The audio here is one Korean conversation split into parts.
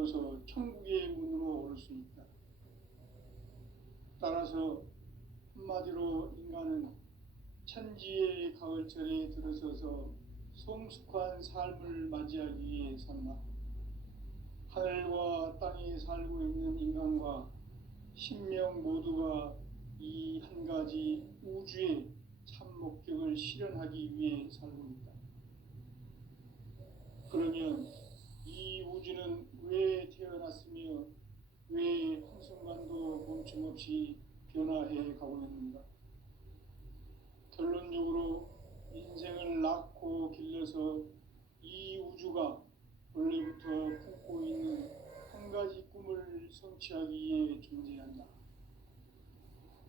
비로소 천국의 문으로 오를 수 있다. 따라서 한마디로 인간은 천지의 가을철에 들어서서 성숙한 삶을 맞이하기 위해 산다. 하늘과 땅에 살고 있는 인간과 신명 모두가 이 한 가지 우주의 참 목적을 실현하기 위해 살고 있다. 그러면 이 우주는 왜 태어났으며 왜 한순간도 멈춤없이 변화해 가고 있는가? 결론적으로 인생을 낳고 길러서 이 우주가 원래부터 품고 있는 한 가지 꿈을 성취하기 위해 존재한다.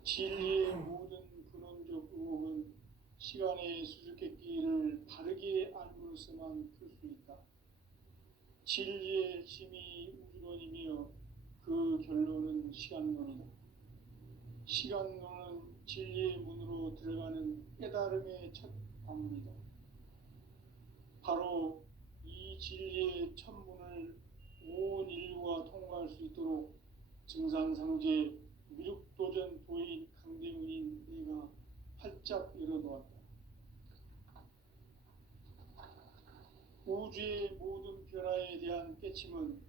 진리의 모든 근원적 의혹은 시간의 수수께끼를 바르게 알므로서만 풀 수 있다. 진리의 핵심이 우주론이며 그 결론은 시간론이다. 시간론은 진리의 문으로 들어가는 깨달음의 첫 관문이다. 바로 이 진리의 첫 문을 온 인류가 통과할 수 있도록 증상상제 미륵도전 도인 강대문인 내가 활짝 열어놓았다. 우주의 모든 변화에 대한 깨침은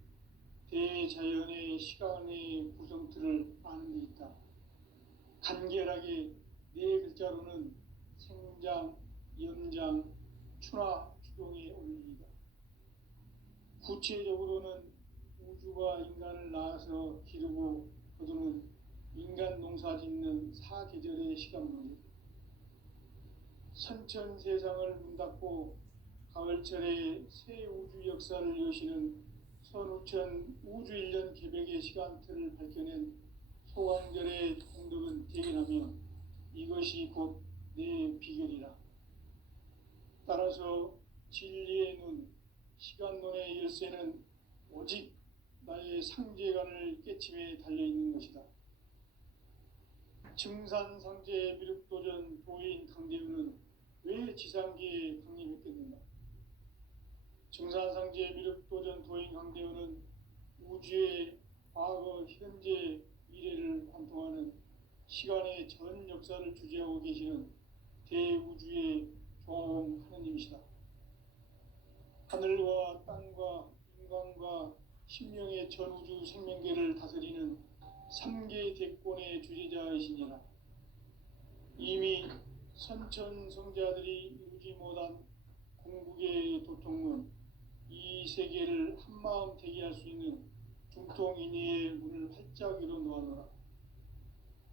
대자연의 시간의 구성틀을 아는 데 있다. 간결하게 네 글자로는 생장, 연장, 추나 추동의 원리이다. 구체적으로는 우주가 인간을 낳아서 기르고 거두는 인간 농사 짓는 사계절의 시간론이다. 선천 세상을 문 닫고 가을철에 새 우주 역사를 여시는 선우천 우주 1년 개백의 시간틀을 밝혀낸 소강절의 공덕은 대견하며 이것이 곧 내 비결이라. 따라서 진리의 눈, 시간론의 열쇠는 오직 나의 상제관을 깨침에 달려있는 것이다. 증산상제 미륵도전 도인 강대우는 왜 지상계에 강림했겠는가? 증산상제 미륵도전 도인 강대우는 우주의 과거, 현재, 미래를 관통하는 시간의 전 역사를 주재하고 계시는 대우주의 종 하느님이시다. 하늘과 땅과 인간과 신명의 전우주 생명계를 다스리는 3개 대권의 주재자이시니라. 이미 선천성자들이 이루지 못한 궁극의 도통문, 이 세계를 한마음 되게 할 수 있는 중통인의의 문을 활짝 열어놓았노라.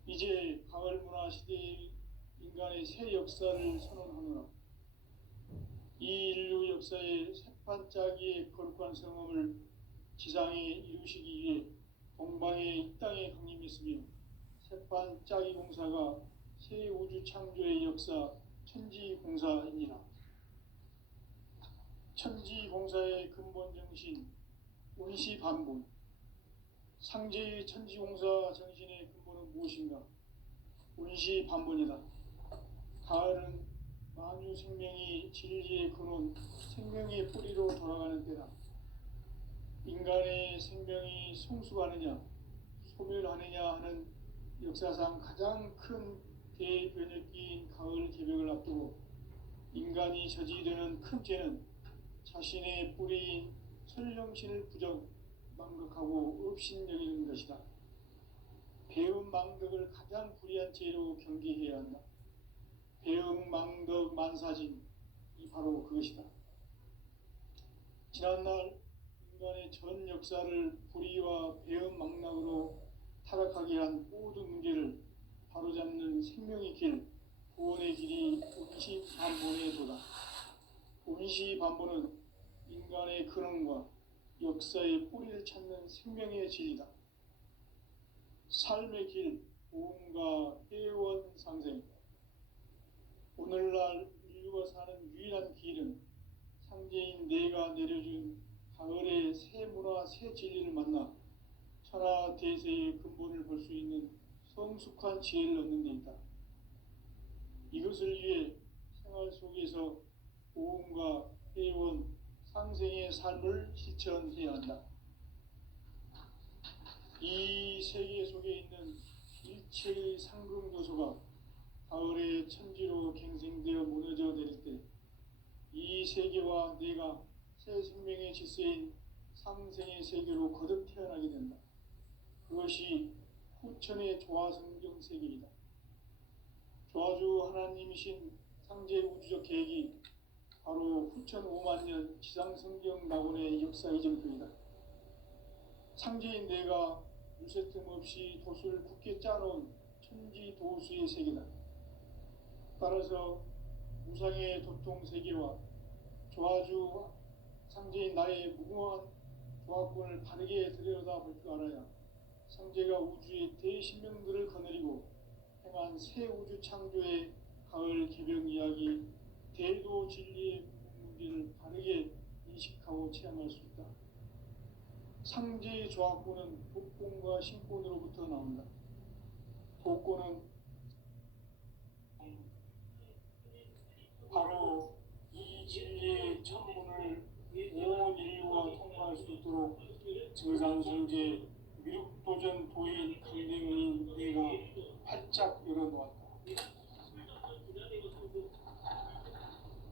이제 가을 문화 시대의 인간의 새 역사를 선언하노라. 이 인류 역사의 새판짜기의 거룩한 성험을 지상에 이루시기 위해 동방의 이 땅에 강림했으며 새판짜기 공사가 새 우주 창조의 역사 천지공사이니라. 천지공사의 근본 정신 운시반본, 상제의 천지공사 정신의 근본은 무엇인가? 운시반본이다. 가을은 만유 생명이 진리의 근원, 생명의 뿌리로 돌아가는 때다. 인간의 생명이 성숙하느냐, 소멸하느냐 하는 역사상 가장 큰 대변혁기인 가을 개벽을 앞두고 인간이 저지르는 큰 죄는 자신의 뿌리인 설령신을 부정, 망극하고 업신여기는 것이다. 배움 망덕을 가장 불의한 죄로 경계해야 한다. 배움 망덕 만사진, 이 바로 그것이다. 지난날 인간의 전 역사를 불의와 배움 망락으로 타락하게 한 모든 문제를 바로잡는 생명의 길, 구원의 길이 운시반본의 도다. 운시반본은 인간의 근원과 역사의 뿌리를 찾는 생명의 진리다. 삶의 길, 보험과 회원 상생. 오늘날 인류가 사는 유일한 길은 상제인 내가 내려준 가을의 새 문화, 새 진리를 만나 천하 대세의 근본을 볼 수 있는 성숙한 지혜를 얻는 데 있다. 이것을 위해 생활 속에서 보험과 회원, 상생의 삶을 실천해야 한다. 이 세계 속에 있는 일체의 상금 요소가 가을의 천지로 갱생되어 무너져 내릴 때 이 세계와 내가 새 생명의 질서인 상생의 세계로 거듭 태어나게 된다. 그것이 후천의 조화성경 세계이다. 조화주 하나님이신 상제 우주적 계획이 바로 후천 5만 년 지상성경 낙원의 역사 이정표이다. 상제인 내가 물새틈 없이 도수를 굳게 짜놓은 천지 도수의 세계다. 따라서 무상의 도통 세계와 조화주 상제인 나의 무궁한 조화권을 바르게 들여다볼 줄 알아야 상제가 우주의 대신명들을 거느리고 행한 새 우주 창조의 가을 개병 이야기 대도 진리의 문제를 바르게 인식하고 체험할 수 있다. 상제의 조화권은 복권과 신권으로부터 나온다. 복권은 바로 이 진리의 천문을 온 인류가 통과할 수 있도록 증산성제 미륵도전 도인 강대문인 내가 활짝 열어놓았다.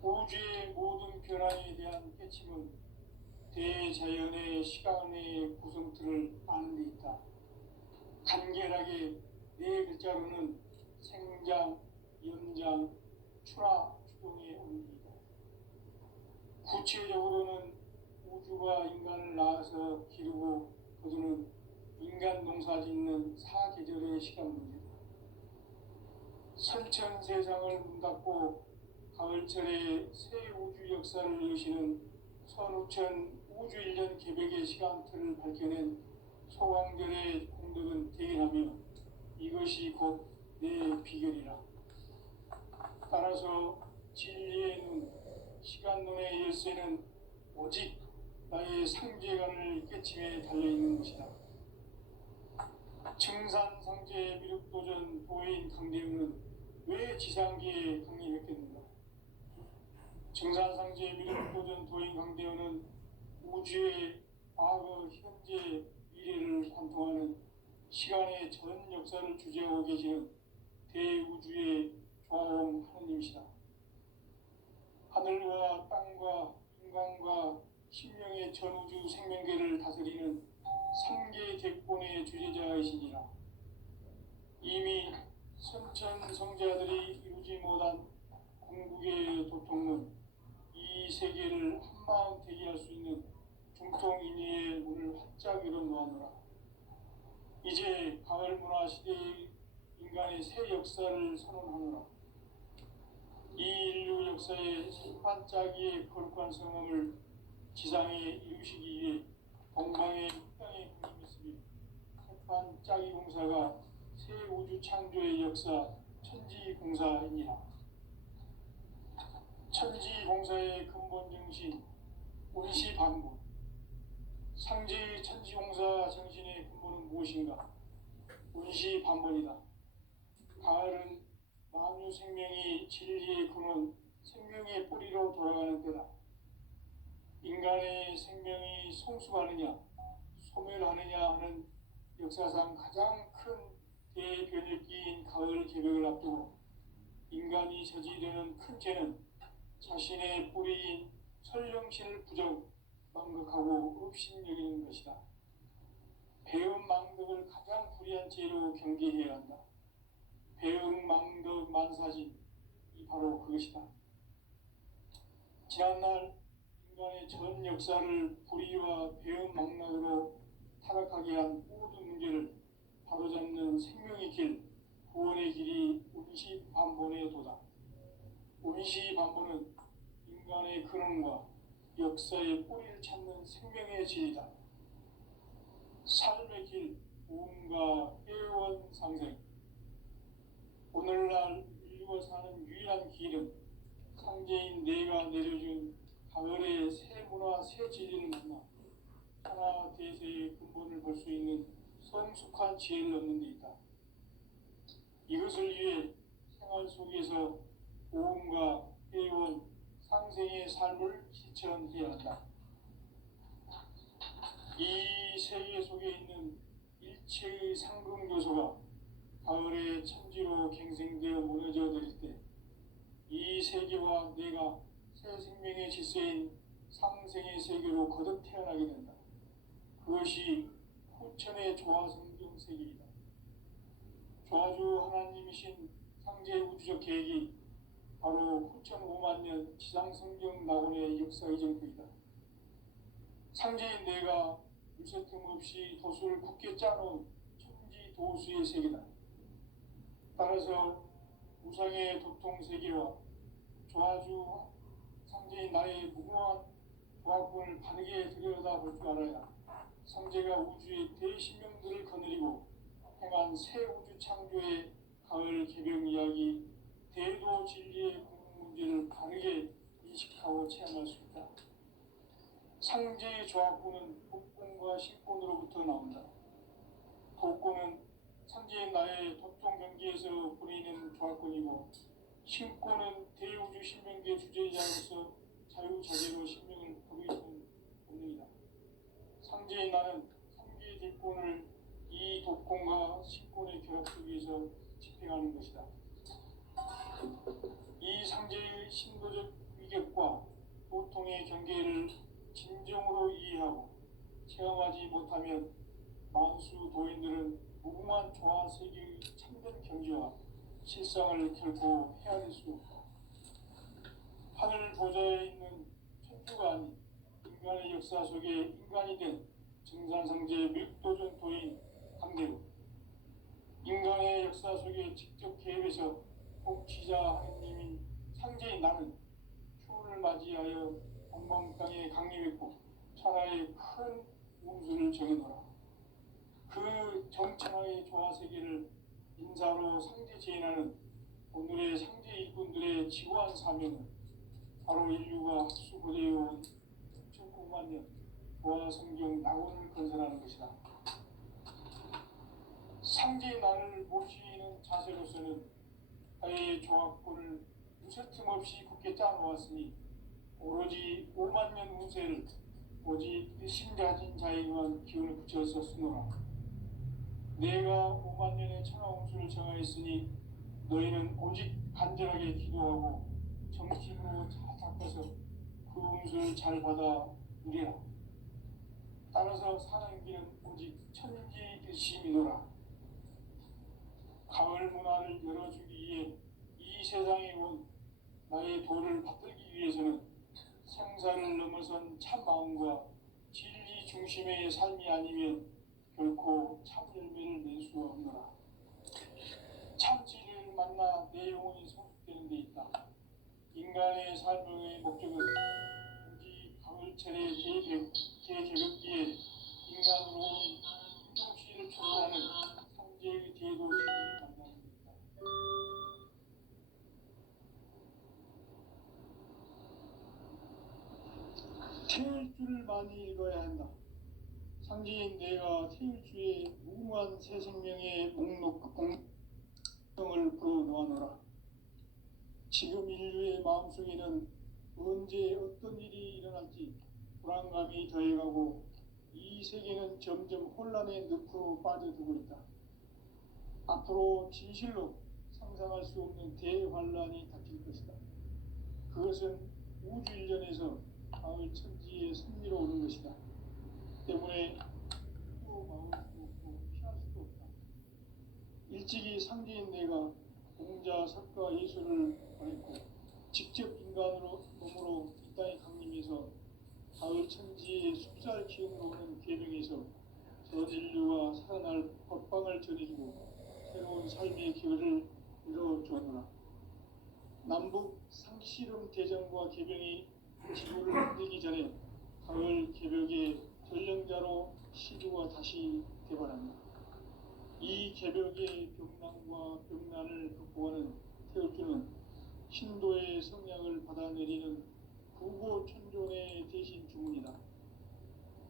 우주의 모든 변화에 대한 깨침은 대자연의 시간의 구성틀을 아는 데 있다. 간결하게 네 글자로는 생장, 연장, 출하, 추동의 원리이다. 구체적으로는 우주가 인간을 낳아서 기르고 거두는 인간 농사 짓는 사계절의 시간 문제다. 선천 세상을 문 닫고 가을철에 새 우주 역사를 여시는 선우천 우주 1년 개백의 시간틀을 밝혀낸 소광별의 공덕은 대견하며 이것이 곧 내 비결이라. 따라서 진리의 눈, 시간론의 열쇠는 오직 나의 상제관을 깨침에 달려있는 것이다. 증산상제 미륵도전 도인 강대우는 왜 지상계에 강림했겠는가? 증산상제 미륵도전 도인 강대우는 우주의 과거, 현재, 미래를 관통하는 시간의 전 역사를 주재하고 계시는 대우주의 조화원 하느님이시다. 하늘과 땅과 인간과 신명의 전우주 생명계를 다스리는 상계 객본의 주제자이시니라. 이미 선천 성자들이 이루지 못한 궁극의 도통은 이 세계를 한마음 대기할 수 있는 중통인의의 문을 활짝 열어놓았노라. 이제 가을 문화 시대의 인간의 새 역사를 선언하노라. 이 인류 역사의 새 반짝이의 거룩한 성함을 지상에 이루시기 위해 동방의 땅의 국립 있으며 새판 짜기 공사가 새 우주 창조의 역사 천지공사이니라. 천지공사의 근본 정신 운시반복. 상제의 천지공사 정신의 근본은 무엇인가? 운시반복이다. 가을은 만유 생명이 진리의 근원, 생명의 뿌리로 돌아가는 때다. 인간의 생명이 성숙하느냐, 소멸하느냐 하는 역사상 가장 큰 대변혁기인 가을 개벽을 앞두고 인간이 저지르는 큰 죄는 자신의 뿌리인 설령신을 부정, 망극하고 업신여기는 것이다. 배음 망덕을 가장 불의한 죄로 경계해야 한다. 배음 망덕 만사진, 이 바로 그것이다. 지난날 인간의 전 역사를 불의와 배음 망락으로 타락하게 한 모든 문제를 바로잡는 생명의 길, 구원의 길이 운시반본의 도다. 운시반본은 인간의 근원과 역사의 뿌리를 찾는 생명의 질이다. 삶의 길, 우음과 회원 상생. 오늘날 인류가 사는 유일한 길은 상제인 내가 내려준 가을의 새 문화, 새 진리를 만나 하나 대세의 근본을 볼 수 있는 성숙한 지혜를 얻는 데 있다. 이것을 위해 생활 속에서 오음과 회원, 상생의 삶을 실천해야 한다. 이 세계 속에 있는 이체의 상금교소가 가을의 천지로 갱생되어 무너져 내릴 때 이 세계와 내가 새 생명의 질서인 상생의 세계로 거듭 태어나게 된다. 그것이 후천의 조화성경 세계이다. 조화주 하나님이신 상제의 우주적 계획이 바로 후천 5만 년 지상성경 낙원의 역사 이정표이다. 상제인 내가 유세틈 없이 도수를 굳게 짜놓은 천지 도수의 세계다. 따라서 우상의 도통 세계와 조화주 상제인 나의 무궁한 조화권을 바르게 들여다볼 줄 알아야 상제가 우주의 대신명들을 거느리고 행한 새 우주 창조의 가을 개병 이야기 대도 진리의 궁극 문제를 바르게 인식하고 체험할 수 있다. 상제의 조화권은 복권과 신권으로부터 나온다. 복권은 상제인 나의 도통 경계에서 보내는 조화권이고, 신권은 대우주 신명계 주제자로서 자유자재로 신명을 거두는 본능이다. 상제인 나는 상계의 대권을 이 독권과 신권의 결합 속에서 집행하는 것이다. 이 상제의 신도적 위격과 도통의 경계를 진정으로 이해하고 체험하지 못하면 만수 도인들은 무궁한 조화 세계의 참된 경지와 실상을 결코 헤아릴 수 없다. 하늘 보좌에 있는 천주가 아닌 인간의 역사 속에 인간이 된 증산상제의 밀도전 도인 강대우, 인간의 역사 속에 직접 개입해서 통치자 하느님인 상제인 나는 추운을 맞이하여 동방 땅에 강림했고 천하의 큰 운수를 정해놓으라. 그 정천하의 조화 세계를 인사로 상제 제인하는 오늘의 상제 일꾼들의 지고한 사명은 바로 인류가 학수고대해온 6,9만 년 조화 성경 낙원을 건설하는 것이다. 상제의 나를 모시는 자세로서는 하의 조화권을 무쇠틈 없이 굳게 짜놓았으니 오로지 5만 년 운세를 오직 일심가진 자에게만 기운을 붙여서 쓰노라. 내가 5만 년의 천하 운수를 정하였으니 너희는 오직 간절하게 기도하고 정식으로 잘 닦아서 그 운수를 잘 받아 누리라. 따라서 사는 길은 오직 천지일심이노라. 가을 문화를 열어주기 위해 이 세상에 온 나의 도를 받들기 위해서는 생사를 넘어선 참 마음과 진리 중심의 삶이 아니면 결코 참 열매를 낼 수 없노라. 참 진리를 만나 내 영혼이 성숙되는 데 있다. 인간의 삶의 목적은 오직 가을철의 대개벽기에 인간으로 온 인동시를 초월하는 상제의 대도 진리를 만나는 것이다. 태일주를 많이 읽어야 한다. 상제인 내가 태일주의 무궁한 새 생명의 공명을 불어넣어놓으라. 지금 인류의 마음속에는 언제 어떤 일이 일어날지 불안감이 더해가고 이 세계는 점점 혼란의 늪으로 빠져들고 있다. 앞으로 진실로 상상할 수 없는 대환란이 닥칠 것이다. 그것은 우주 일련에서 가을 천지의 섭리로 오는 것이다. 때문에 또 막을 수 없고 피할 수도 없다. 일찍이 상제인 내가 공자, 석가, 예수를 보냈고 직접 인간으로 몸으로 이 땅에 강림해서 가을 천지의 숲살 기운으로 오는 계명에서 전 인류가 살아날 법방을 전해주고 새로운 삶의 기회를 이뤄주노라. 남북 상씨름 대전과 개병이 지구를 흔들기 전에 가을 개벽의 전령자로 시주가 다시 개발한다. 이 개벽의 병난과 병난을 극복하는 태울주는 신도의 성량을 받아내리는 구보 천존의 대신 주문이다.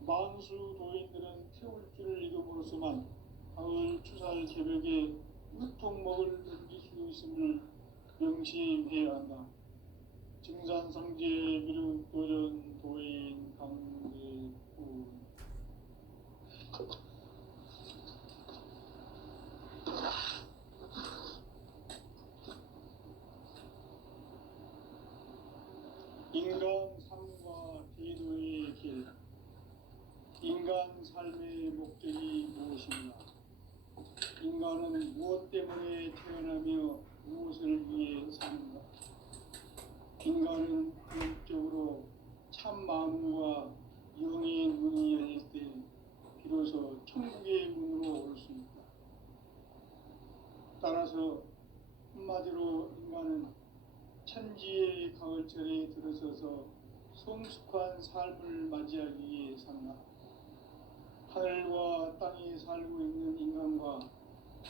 만수 도인들은 태울주를 읽음으로써만 가을 추살 개벽의 유통목을 넘길 수 있음을 명심해야 한다. 증산상제 미륵 도전 도인 강제구 인간 삶의 목적이 무엇인가? 인간은 무엇 때문에 태어나며 무엇을 위해 사는가? 인간은 본격적으로 참 마음과 영의 문이 열릴 때 비로소 천국의 문으로 올 수 있다. 따라서 한마디로 인간은 천지의 가을철에 들어서서 성숙한 삶을 맞이하기 위해 산다. 하늘과 땅에 살고 있는 인간과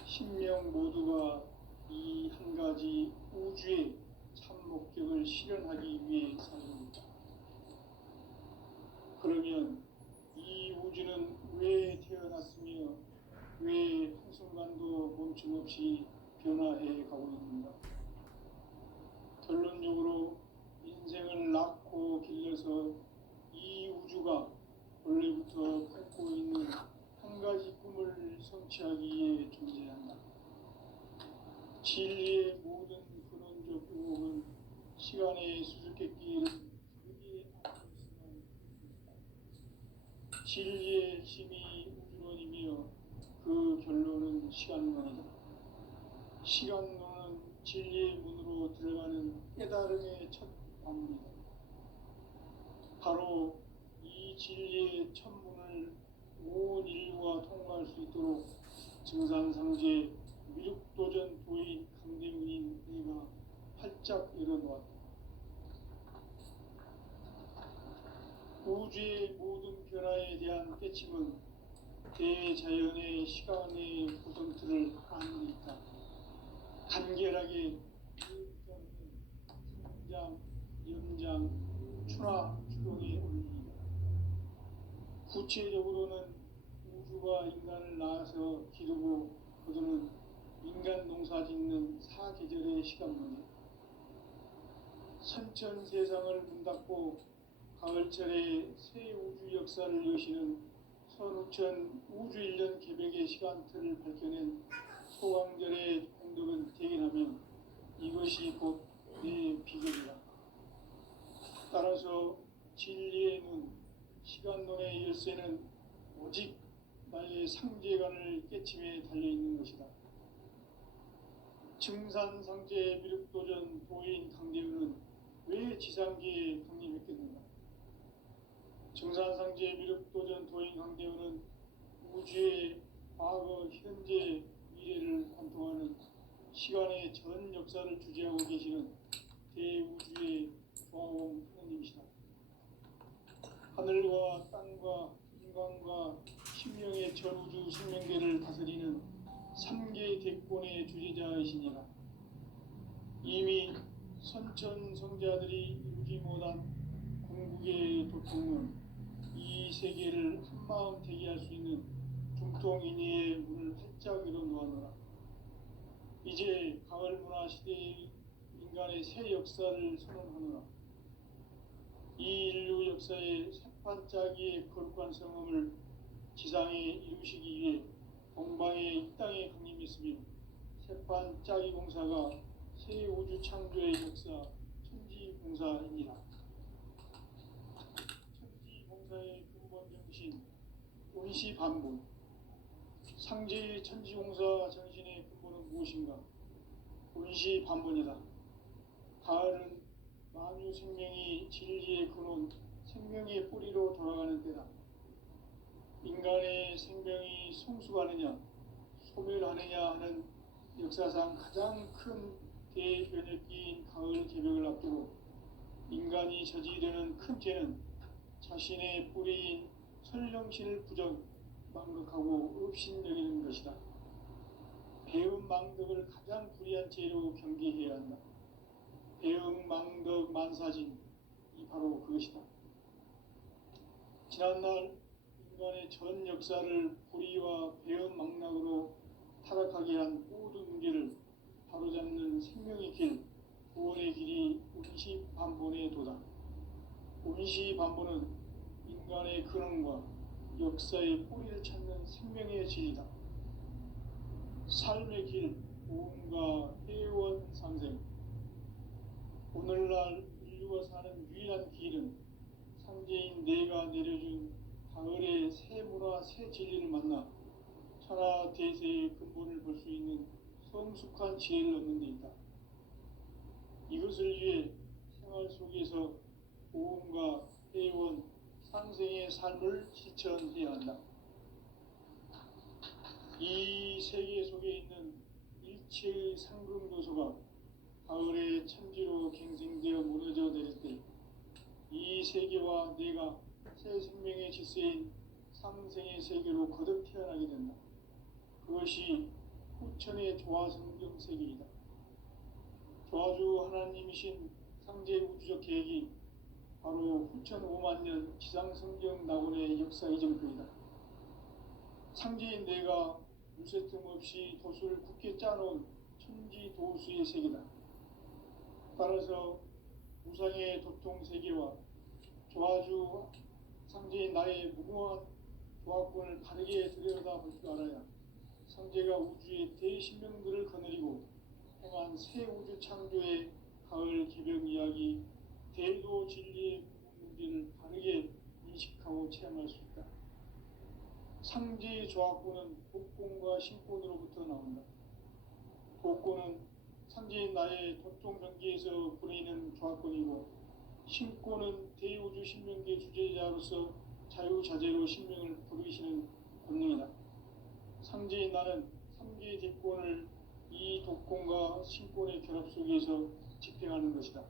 신명 모두가 이 한 가지 우주의 참 목적을 실현하기 위해 살고 있다. 그러면 이 우주는 왜 태어났으며 왜 한순간도 멈춤없이 변화해 가고 있는가? 결론적으로 인생을 낳고 길러서 이 우주가 원래부터 품고 있는 한 가지 꿈을 성취하기 위해 존재한다. 진리의 모든 근원적 의혹은 시간의 수수께끼를 크게 안을 수만 있다. 진리의 핵심이 우주론이며 그 결론은 시간론이다. 시간론은 진리의 문으로 들어가는 깨달음의 첫 방문이다. 바로 이 진리의 첫 문을 온 인류가 통과할 수 있도록 증산상제 미륵도전 도인 강대문인 내가 활짝 열어놓았다. 우주의 모든 변화에 대한 깨침은 대자연의 시간의 구성틀을 아는 데 있다. 간결하게 성장, 연장, 추나 추동에 올립니다. 구체적으로는 우주가 인간을 낳아서 기르고 거두는 인간 농사 짓는 사계절의 시간문이다. 선천 세상을 문 닫고 가을철에 새 우주 역사를 여시는 선우천 우주 1년 개백의 시간틀을 밝혀낸 소강절의 공덕은 대견하면 이것이 곧 내 비결이다. 따라서 진리의 눈, 시간론의 열쇠는 오직 나의 상제관을 깨침에 달려있는 것이다. 증산상제 미륵도전 도인 강대우는 왜 지상계에 강림했겠는가? 증산상제 미륵도전 도인 강대우는 우주의 과거, 현재, 미래를 관통하는 시간의 전 역사를 주재하고 계시는 대우주의 조화원 하느님이시다. 하늘과 땅과 인간과 신명의 전우주 생명계를 다스리는 3개 대권의 주제자이시니라. 이미 선천성자들이 이루지 못한 궁극의 도통은 이 세계를 한마음 대기할 수 있는 중통인의의 문을 활짝 열어놓았노라. 이제 가을 문화 시대의 인간의 새 역사를 선언하노라. 이 인류 역사의 새판짜기의 거룩한 성험을 지상에 이루시기 위해 동방의 이 땅에 강림했으며 새판짜기 공사가 새 우주 창조의 역사 천지공사입니다. 천지공사의 근본 정신 원시반본. 상제의 천지공사 정신의 근본은 무엇인가? 원시반본이다. 가을은 만유 생명이 진리의 근원, 생명의 뿌리로 돌아가는 때다. 인간의 생명이 성숙하느냐, 소멸하느냐 하는 역사상 가장 큰 대변혁기인 가을 개벽을 앞두고 인간이 저지르는 큰 죄는 자신의 뿌리인 설령신을 부정, 망극하고 업신여기는 것이다. 배움 망덕을 가장 불의한 죄로 경계해야 한다. 배움 망덕 만사진이 바로 그것이다. 지난날 인간의 전 역사를 불의와 배움 망락으로 타락하게 한 모든 문제를 바로잡는 생명의 길, 구원의 길이 원시반본의 도다. 원시반본은 인간의 근원과 역사의 뿌리를 찾는 생명의 진리다. 삶의 길, 보험과 회원 상생. 오늘날 인류가 사는 유일한 길은 상제인 내가 내려준 가을의 가을의 새 문화 새 진리를 만나 천하 대세의 근본을 볼 수 있는 성숙한 지혜를 얻는 데 있다. 이것을 위해 생활 속에서 보험과 회원, 상생의 삶을 실천해야 한다. 이 세계 속에 있는 일체의 상금 요소가 가을의 천지로 갱생되어 무너져 내릴 때 이 세계와 내가 새 생명의 질서인 상생의 세계로 거듭 태어나게 된다. 그것이 후천의 조화성경 세계이다. 조화주 하나님이신 상제 우주적 계획이 바로 후천 5만 년 지상성경 낙원의 역사 이전표이다. 상제인 내가 무쇠 틈 없이 도수를 굳게 짜놓은 천지 도수의 세계다. 따라서 우상의 도통 세계와 조화주 상제인 나의 무궁한 조화권을 바르게 들여다볼 줄 알아야 상제가 우주의 대신명들을 거느리고 행한 새 우주 창조의 가을 개벽 이야기, 대도 진리의 문제를 바르게 인식하고 체험할 수 있다. 상제의 조화권은 복권과 신권으로부터 나온다. 복권은 상제인 나의 도통 경계에서 보내는 조화권이고, 신권은 대우주 신명계 주제자로서 자유자재로 신명을 부르시는 권능이다. 상제인 나는 3개의 대권을 이 독권과 신권의 결합 속에서 집행하는 것이다.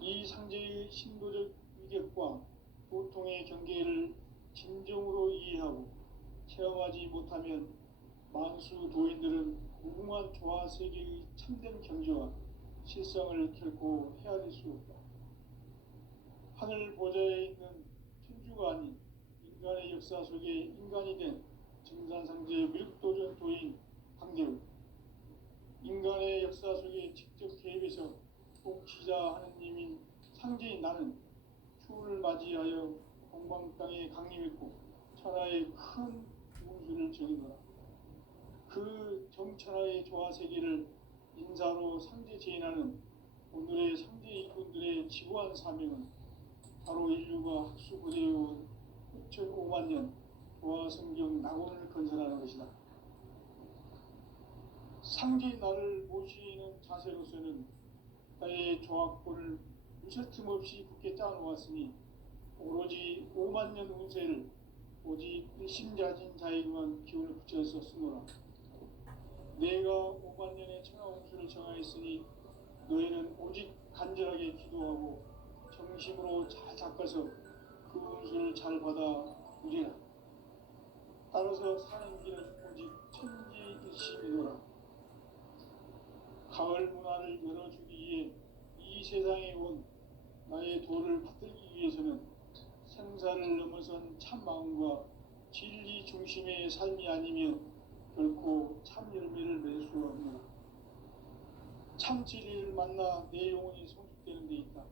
이 상제의 신도적 위격과 보통의 경계를 진정으로 이해하고 체험하지 못하면 만수 도인들은 무궁한 조화 세계의 참된 경지와 실상을 결코 헤아릴 수 없다. 하늘 보좌에 있는 천주가 아닌 인간의 역사 속에 인간이 된 증산상제의 밀도전 도인 황대우, 인간의 역사 속에 직접 개입해서 통치자 하느님인 상제인 나는 추운을 맞이하여 동방 땅에 강림했고 천하의 큰 운수를 정의노라. 그 정천하의 조화 세계를 인사로 상제 제인하는 오늘의 상제 일꾼들의 지구한 사명은 바로 인류가 학수고대해온 5,500만 년 조화 성경 낙원을 건설하는 것이다. 상제인 나를 모시는 자세로서는 나의 조화권을 무쇠 틈 없이 굳게 짜놓았으니 오로지 5만 년 운세를 오직 일심자진 자에게만 기운을 붙여서 쓰노라. 내가 5만 년의 천하 운수를 정하였으니 너희는 오직 간절하게 기도하고 정심으로 잘 닦아서 그 운수를 잘 받아 누리라. 따라서 사는 길은 오직 천지일심이노라. 가을 문화를 열어주기 위해 이 세상에 온 나의 도를 받들기 위해서는 생사를 넘어선 참 마음과 진리 중심의 삶이 아니면 결코 참 열매를 맺을 수가 없노라. 참 진리를 만나 내 영혼이 성숙되는 데 있다.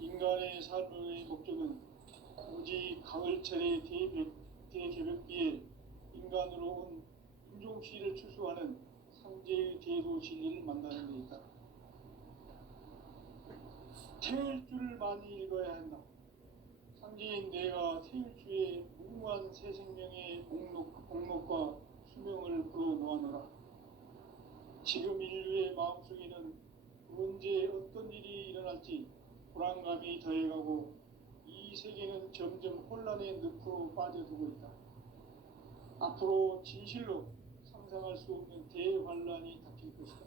인간의 삶의 목적은 오직 가을철의 대개벽기에 인간으로 온 인종시를 추수하는 상제의 대도 진리를 만나는 데 있다. 태일 주를 많이 읽어야 한다. 상제인 내가 태일주의 무궁한 새 생명의 목록과 수명을 불어놓아노라. 지금 인류의 마음속에는 언제 어떤 일이 일어날지 불안감이 더해가고 이 세계는 점점 혼란의 늪으로 빠져들고 있다. 앞으로 진실로 상상할 수 없는 대환란이 닥칠 것이다.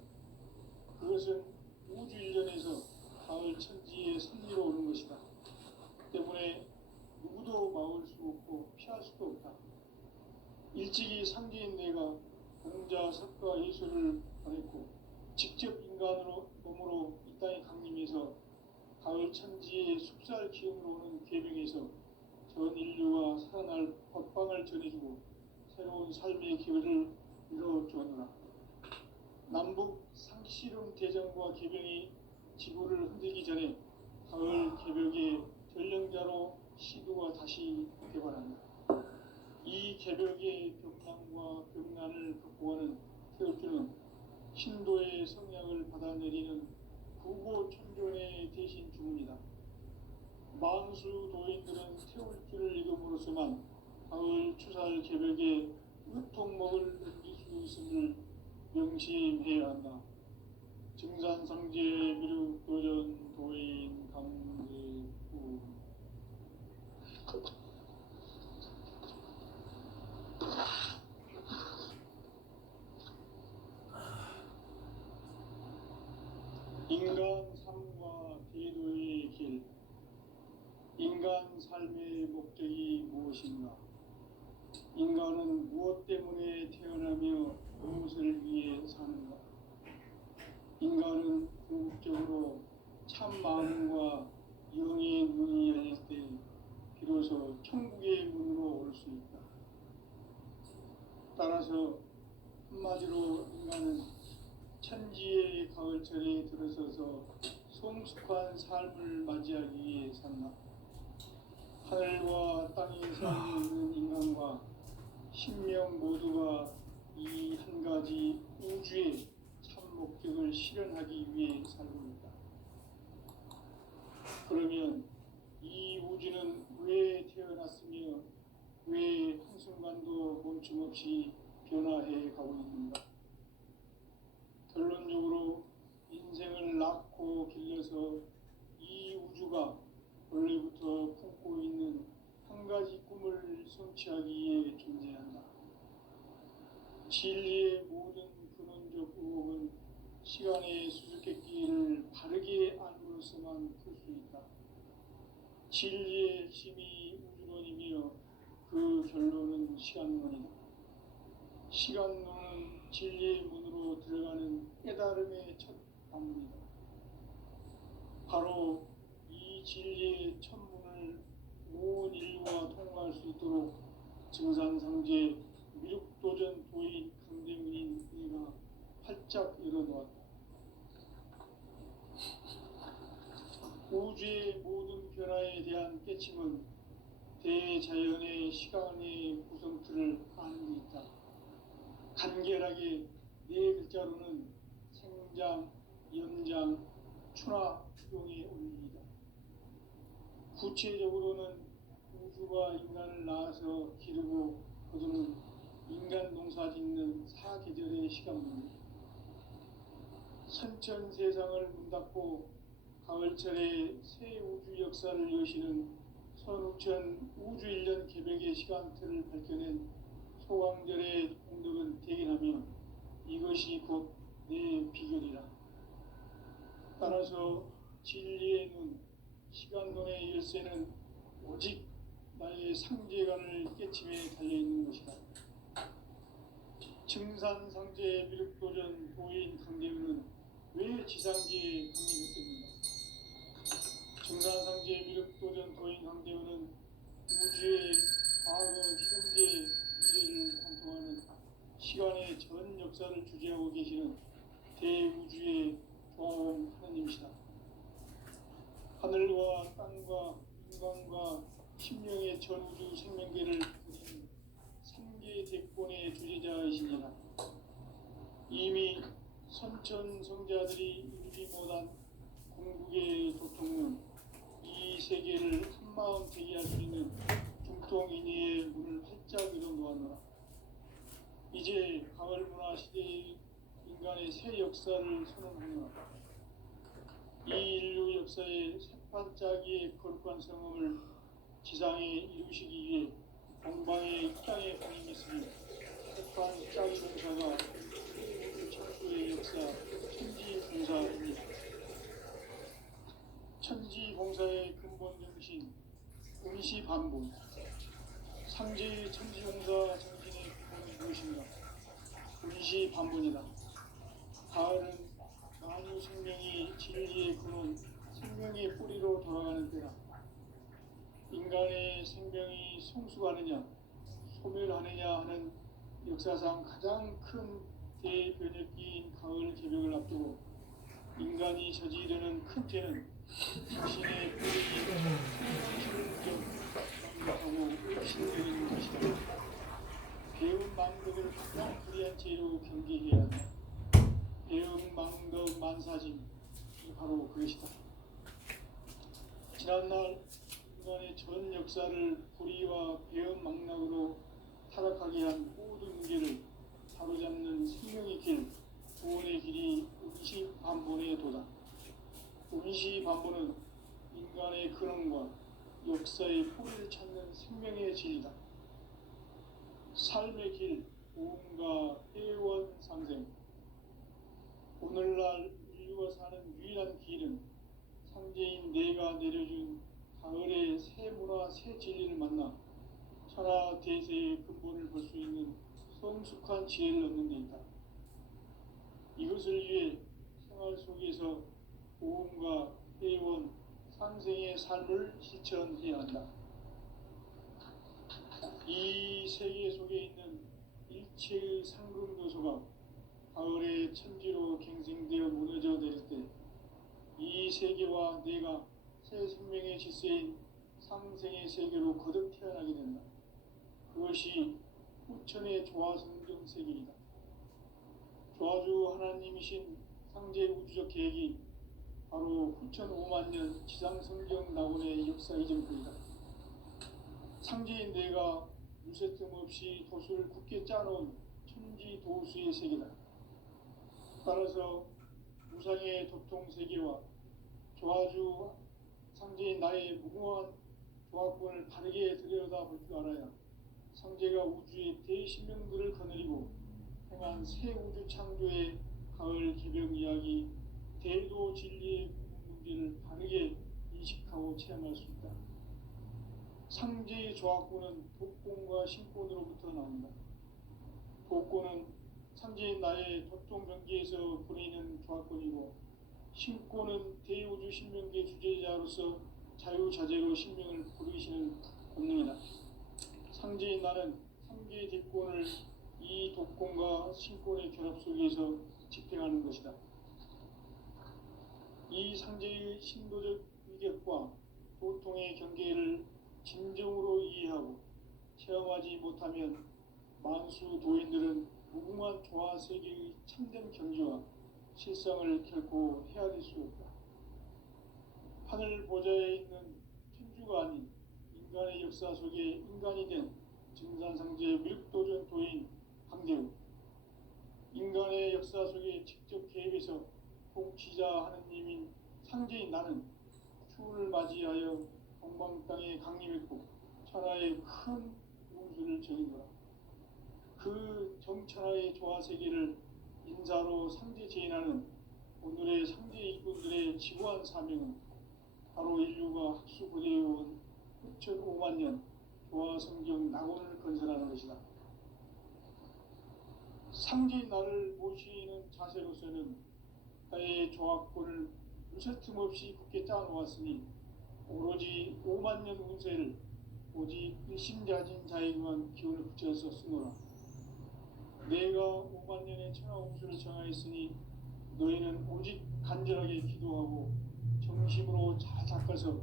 그것은 우주 일련에서 가을 천지의 선리로 오는 것이다. 때문에 누구도 막을 수 없고 피할 수도 없다. 일찍이 상제인 내가 공자, 석가, 예수를 보냈고 직접 인간으로 몸으로 이 땅에 강림해서 가을 천지의 숲살 기운으로 오는 계명에서 전 인류가 살아날 법방을 전해주고 새로운 삶의 기회를 이뤄주었노라. 남북 상씨름 대전과 계병이 지구를 흔들기 전에 가을 개벽의 전령자로 시도가 다시 개발한다. 이 개벽의 병난과 병난을 극복하는 태울주는 신도의 성향을 받아내리는 구고천존의 대신 주문이다. 만수 도인들은 태울주를 즐김으로서만 가을 추살 개벽에 으통먹을 넘길 수 있음을 명심해야 한다. 증산상제 미륵 도전 도인 강대구. 인간 삶과 대도의 길. 인간 삶의 목적이 무엇인가? 인간은 무엇 때문에 태어나며 무엇을 위해 사는가? 인간은 궁극적으로 참 마음과 영의 문이 열릴 때 비로소 천국의 문으로 올 수 있다. 따라서 한마디로 인간은 천지의 가을철에 들어서서 성숙한 삶을 맞이하기 위해 산다. 하늘과 땅에 살고 있는 인간과 신명 모두가 이 한 가지 우주의 참 목적을 실현하기 위해 살고 있다. 그러면 이 우주는 왜 태어났으며 왜 한순간도 멈춤없이 변화해 가고 있는가? 결론적으로 인생을 낳고 길러서 이 우주가 원래부터 품고 있는 한 가지 꿈을 성취하기 위해 존재한다. 진리의 모든 근원적 의혹은 시간의 수수께끼를 바르게 알므로서만 풀 수 있다. 진리의 핵심이 우주론이며 그 결론은 시간론이다. 시간론은 진리의 문으로 들어가는 깨달음의 첫 방문이다. 바로 이 진리의 첫 문을 온 인류가 통과할 수 있도록 증산상제 미륵도전 도인 강대문인 내가 활짝 열어놓았다. 우주의 모든 변화에 대한 깨침은 대자연의 시간의 구성틀을 아는 데 있다. 간결하게 네 글자로는 생장, 연장, 추나 용의 원리이다. 구체적으로는 우주가 인간을 낳아서 기르고 거두는 인간 농사 짓는 사계절의 시간문이다. 선천 세상을 문 닫고 가을철에 새 우주 역사를 여시는 선우천 우주 1년 개벽의 시간틀을 밝혀낸 소강절의 공덕은 대견하며 이것이 곧 내 비결이라. 따라서 진리의 눈, 시간론의 열쇠는 오직 나의 상제관을 깨침에 달려있는 것이다. 증산상제 미륵도전 도인 강대문은 왜 지상계에 강림했습니까? 증산상제 미륵도전 도인 강대문은 우주의 과거, 현재, 미래를 관통하는 시간의 전 역사를 주재하고 계시는 대우주의 조화원 하느님이시다. 하늘과 땅과 인간과 심령의 전우주 생명계를 그린 3개 대권의 주제자이시니라. 이미 선천성자들이 이루지 못한 궁극의 도통은 이 세계를 한마음 대기할 수 있는 중통인의의 문을 활짝 열어놓았노라. 이제 가을 문화 시대의 인간의 새 역사를 선언하노라. 이 인류 역사의 새반짝이의 거룩한 성음을 지상에 이루시기 위해 동방의 땅에 방임했으니 새반짝이 봉사가 천수의 역사 천지봉사입니다. 천지봉사의 근본 정신 운시반본. 상제의 천지봉사 정신의 근본이 무엇인가? 운시반본이다. 가을은 만유 생명이 진리의 근원, 생명의 뿌리로 돌아가는 때다. 인간의 생명이 성숙하느냐, 소멸하느냐 하는 역사상 가장 큰 대변혁기인 가을 개벽을 앞두고 인간이 저지르는 큰 죄는 자신의 뿌리 생명적 의심되는 것이다. 배운 망덕을 가장 불의한 죄로 경계해야 한다. 배운 망덕 만사짐이 바로 그것이다. 지난날 인간의 전 역사를 불의와 행복하게 한 모든 문제를 바로잡는 생명의 길, 구원의 길이 운시반본에 도다. 운시반본은 인간의 근원과 역사의 뿌리를 찾는 생명의 진리다. 삶의 길, 보험과 회원 상생. 오늘날 인류가 사는 유일한 길은 상제인 내가 내려준 가을의 새 문화 새 진리를 만나 천하 대세의 근본을 볼 수 있는 성숙한 지혜를 얻는 데 있다. 이것을 위해 생활 속에서 보험과 회원, 상생의 삶을 실천해야 한다. 이 세계 속에 있는 일체의 상금도서가 가을의 천지로 갱생되어 무너져 내릴 때 이 세계와 내가 새 생명의 질서인 상생의 세계로 거듭 태어나게 된다. 그것이 후천의 조화성경 세계이다. 조화주 하나님이신 상제 우주적 계획이 바로 후천 5만 년 지상성경 낙원의 역사 이전부이다. 상제인 내가 무쇠 틈 없이 도수를 굳게 짜놓은 천지 도수의 세계다. 따라서 무상의 도통 세계와 조화주 상제인 나의 무궁한 조화권을 바르게 들여다볼 줄 알아야 상제가 우주의 대신명들을 거느리고 행한 새 우주 창조의 가을 기병 이야기, 대도 진리의 문제를 바르게 인식하고 체험할 수 있다. 상제의 조화권은 독권과 신권으로부터 나온다. 독권은 상제인 나의 도통 경계에서 보내는 조화권이고, 신권은 대우주 신명계 주제자로서 자유자재로 신명을 부르시는 권능이다. 상제인 나는 상계의 뒷권을 이 독권과 신권의 결합 속에서 집행하는 것이다. 이 상제의 신도적 위격과 도통의 경계를 진정으로 이해하고 체험하지 못하면 만수 도인들은 무궁한 조화 세계의 참된 경지와 실상을 결코 헤아릴 수 없다. 하늘 보좌에 있는 천주가 아닌 인간의 역사 속에 인간이 된 증산상제 미륵도전 도인 강대우, 인간의 역사 속에 직접 개입해서 통치자 하느님인 상제인 나는 추운을 맞이하여 동방 땅에 강림했고 천하의 큰 운수를 전이노라. 그 정천하의 조화세계를 인사로 상제 제인하는 오늘의 상제 일꾼들의 지구한 사명은 바로 인류가 학수고대해온 후천 5만 년 조화성경 낙원을 건설하는 것이다. 상제인 나를 모시는 자세로서는 나의 조화권을 무쇠 틈 없이 굳게 짜놓았으니 오로지 5만 년 운세를 오직 일심자진 자에게만 기운을 붙여서 쓰노라. 내가 5만 년의 천하 운수를 정하였으니 너희는 오직 간절하게 기도하고 정심으로 잘 닦아서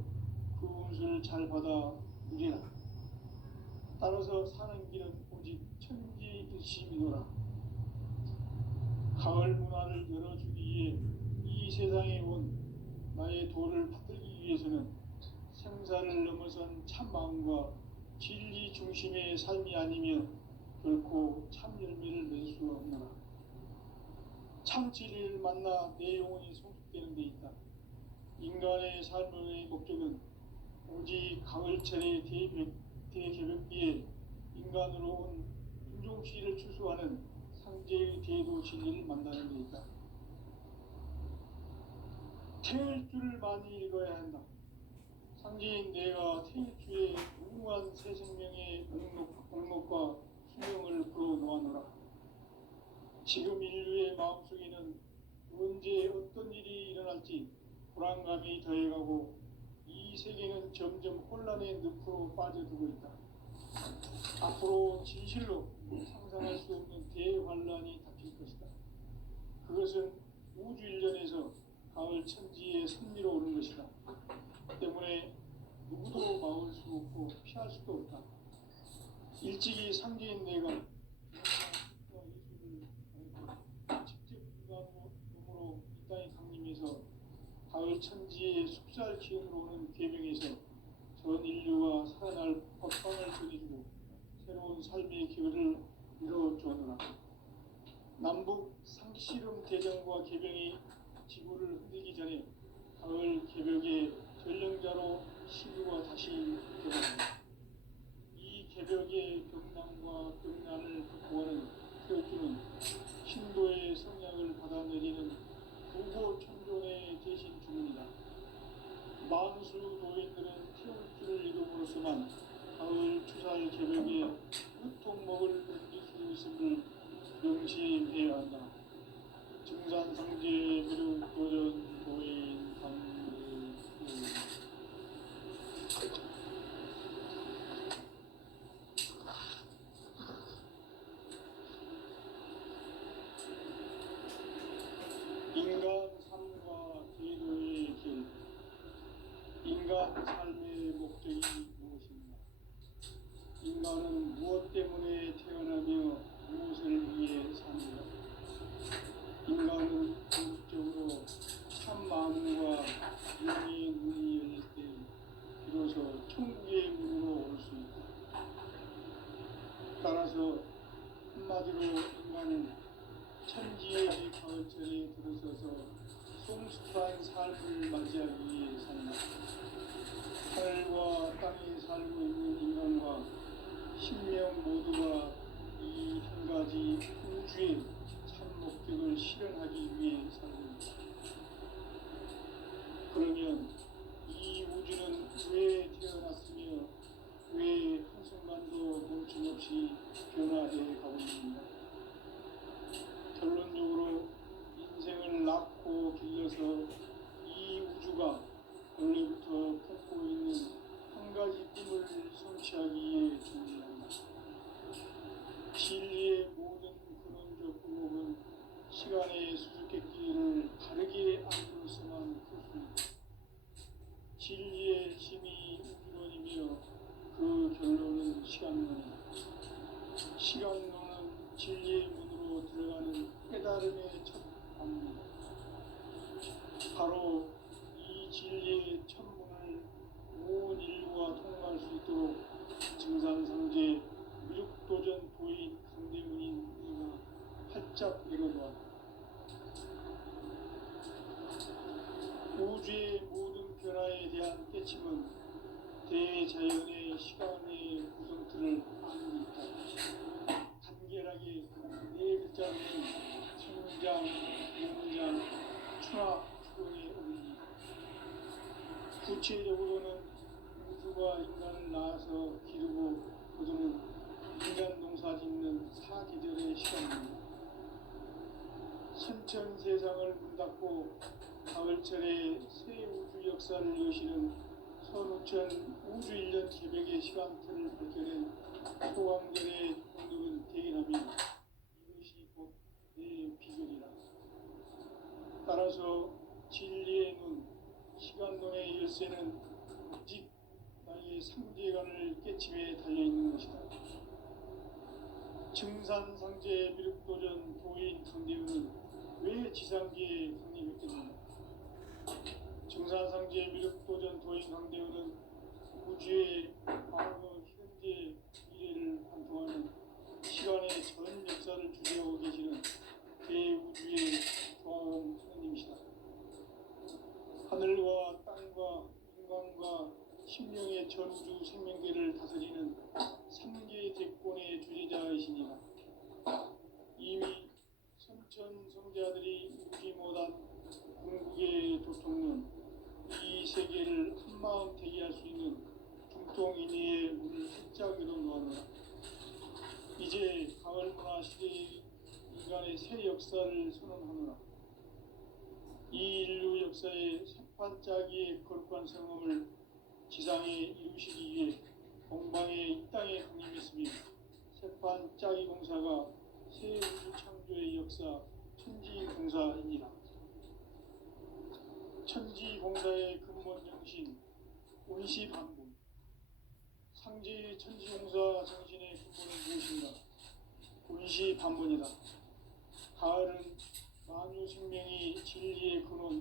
그 운수를 잘 받아 누리라. 따라서 사는 길은 오직 천지일심이노라. 가을 문화를 열어주기 위해 이 세상에 온 나의 도를 받들기 위해서는 생사를 넘어선 참마음과 진리 중심의 삶이 아니면 결코 참 열매를 맺을 수가 없노라. 참 진리를 만나 내 영혼이 성숙되는 데 있다. 인간의 삶의 목적은 오직 가을철의 대개벽기에 인간으로 온 인종시를 추수하는 상제의 대도 진리를 만나는 데 있다. 태일 줄을 많이 읽어야 한다. 상제인 내가 태일주의 무궁한 새 생명의 목록과 수명을 불어놓아노라. 지금 인류의 마음속에는 언제 어떤 일이 일어날지 불안감이 더해가고 이 세계는 점점 혼란의 늪으로 빠져들고 있다. 앞으로 진실로 상상할 수 없는 대환란이 닥칠 것이다. 그것은 우주 일련에서 가을 천지의 섭리로 오는 것이다. 때문에 누구도 막을 수 없고 피할 수도 없다. 일찍이 상제인 내가 직접 인간으로 이 땅에 강림해서 가을 천지의 숙살 기운으로 오는 계명에서 전 인류가 살아날 법방을 전해주고 새로운 삶의 기회를 남북 상씨름 대전과 개병이 지구를 흔들기 전에 가을 개벽의 전령자로 시구가 다시 되었습니다. 이 개벽의 벽난과 벽난을 극복하는 태어주는 신도의 성약을 받아내리는 부고 천존의 대신 주문이다. 만수 도인들은 태울주를 이름으로서만 가을 추살 개벽에 무통목을 던질 수 있음을 명심해야 한다. 증산상제 미륵 도전 도인 강대우 인간 삶과 제도의 길. 인간 삶의 목적이 무엇인가? 인간은 무엇 때문에 태어나며 무엇을 위해 사는가? 인간은 궁극적으로 참 마음과 영의 문이 열릴 때 비로소 천국의 문으로 올 수 있다. 따라서 한마디로 인간은 천지의 가을철에 들어서서 성숙한 삶을 맞이하기 위해 산다. 하늘과 땅에 살고 있는 인간과 신명 모두가 이 한 가지 우주의 참 목적을 실현하기 위해 살고 있다. 그러면 이 우주는 왜 태어났으며 왜 한순간도 멈춤없이 변화해 가고 있는가? 결론적으로 인생을 낳고 길러서 이 우주가 원래부터 품고 있는 한 가지 꿈을 성취하기 위해 존재한다. 진리의 모든 근원적 의목은 시간의 수수께끼를 다르게 안으로서만 풀 수 있다. 진리의 힘이 우주론이며 그 결론은 시간론이다. 시간론은 진리의 문으로 들어가는 깨달음의 첫 방문이다. 바로 이 진리의 천문을 온 인류가 통과할 수 있도록 증산상제 미륵도전 도인 강대문인 네가 활짝 열어놓았다. 우주의 모든 변화에 대한 깨침은 대자연의 시간의 구성틀을 안고 있다. 간결하게 네 글자는 성장, 용장, 추락, 추동의 원리. 구체적으로는 우주가 인간을 낳아서 기르고 거두는 인간 농사 짓는 사계절의 시간입니다. 선천 세상을 문 닫고 가을철에 새 우주 역사를 여시는 선우천 우주 1년 개벽의 시간틀을 밝혀낸 소강절의 공덕은 대견하며 이것이 곧 내 비결이라. 따라서 진리의 눈, 시간론의 열쇠는 오직 나의 상제관을 깨침에 달려있는 것이다. 증산상제 미륵도전 도인 강대우는 왜 지상계에 강림했겠는가? 증산상제 미륵도전 도인 강대우는 우주의 과거, 현재, 미래를 관통하는 시간의 전 역사를 주재하고 계시는 대우주의 조화원 하느님이시다. 하늘과 땅과 인간과 심령의 전우주 생명계를 다스리는 3계 대권의 주재자이시니라. 이미 선천 성자들이 우지 못한 궁극의 도통론, 이 세계를 한마음 대기할 수 있는 중통인의의 문을 활짝 열어놓았노라. 이제 가을문화 시대의 인간의 새 역사를 선언하노라. 이 인류 역사의 새판짜기의 거룩한 성험을 지상에 이루시기 위해 공방에 이 땅에 강림했으며 새판짜기 공사가 새 우주 창조의 역사 천지공사입니다. 천지공사의 근본 정신 온시반본. 상제의 천지공사 정신의 근본은 무엇인가? 온시반본이다. 가을은